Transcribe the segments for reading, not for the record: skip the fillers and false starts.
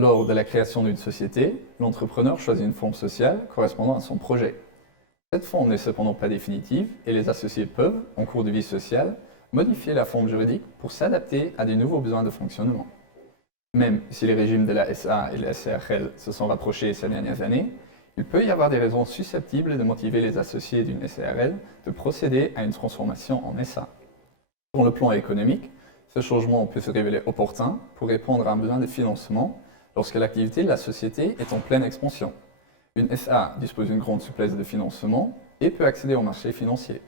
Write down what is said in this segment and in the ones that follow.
Lors de la création d'une société, l'entrepreneur choisit une forme sociale correspondant à son projet. Cette forme n'est cependant pas définitive et les associés peuvent, en cours de vie sociale, modifier la forme juridique pour s'adapter à des nouveaux besoins de fonctionnement. Même si les régimes de la SA et de la SARL se sont rapprochés ces dernières années, il peut y avoir des raisons susceptibles de motiver les associés d'une SARL de procéder à une transformation en SA. Sur le plan économique, ce changement peut se révéler opportun pour répondre à un besoin de financement lorsque l'activité de la société est en pleine expansion. Une SA dispose d'une grande souplesse de financement et peut accéder au marché financier.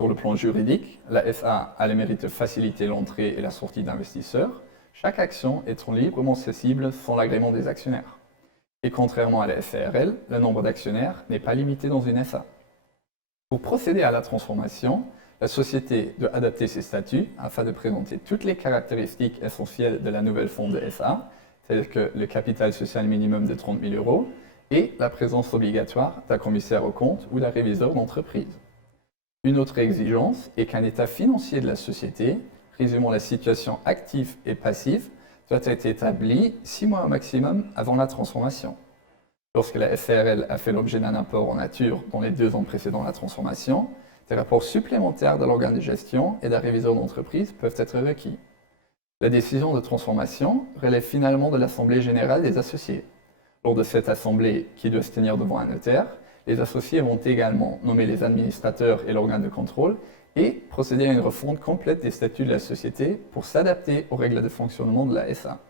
Sur le plan juridique, la SA a le mérite de faciliter l'entrée et la sortie d'investisseurs, chaque action étant librement cessible sans l'agrément des actionnaires. Et contrairement à la SARL, le nombre d'actionnaires n'est pas limité dans une SA. Pour procéder à la transformation, la société doit adapter ses statuts afin de présenter toutes les caractéristiques essentielles de la nouvelle forme de SA, telles que le capital social minimum de 30 000 € et la présence obligatoire d'un commissaire aux comptes ou d'un réviseur d'entreprise. Une autre exigence est qu'un état financier de la société, résumant la situation active et passive, doit être établi 6 mois au maximum avant la transformation. Lorsque la SARL a fait l'objet d'un apport en nature dans les 2 ans précédant la transformation, des rapports supplémentaires de l'organe de gestion et d'un réviseur d'entreprise peuvent être requis. La décision de transformation relève finalement de l'Assemblée générale des associés. Lors de cette assemblée, qui doit se tenir devant un notaire, les associés vont également nommer les administrateurs et l'organe de contrôle et procéder à une refonte complète des statuts de la société pour s'adapter aux règles de fonctionnement de la SA.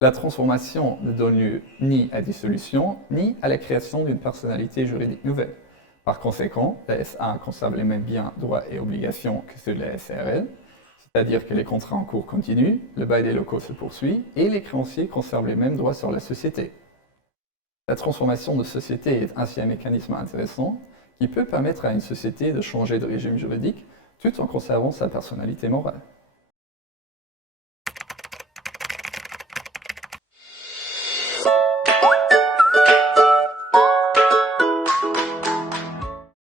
La transformation ne donne lieu ni à dissolution, ni à la création d'une personnalité juridique nouvelle. Par conséquent, la SA conserve les mêmes biens, droits et obligations que ceux de la SARL, c'est-à-dire que les contrats en cours continuent, le bail des locaux se poursuit et les créanciers conservent les mêmes droits sur la société. La transformation de société est ainsi un mécanisme intéressant qui peut permettre à une société de changer de régime juridique tout en conservant sa personnalité morale.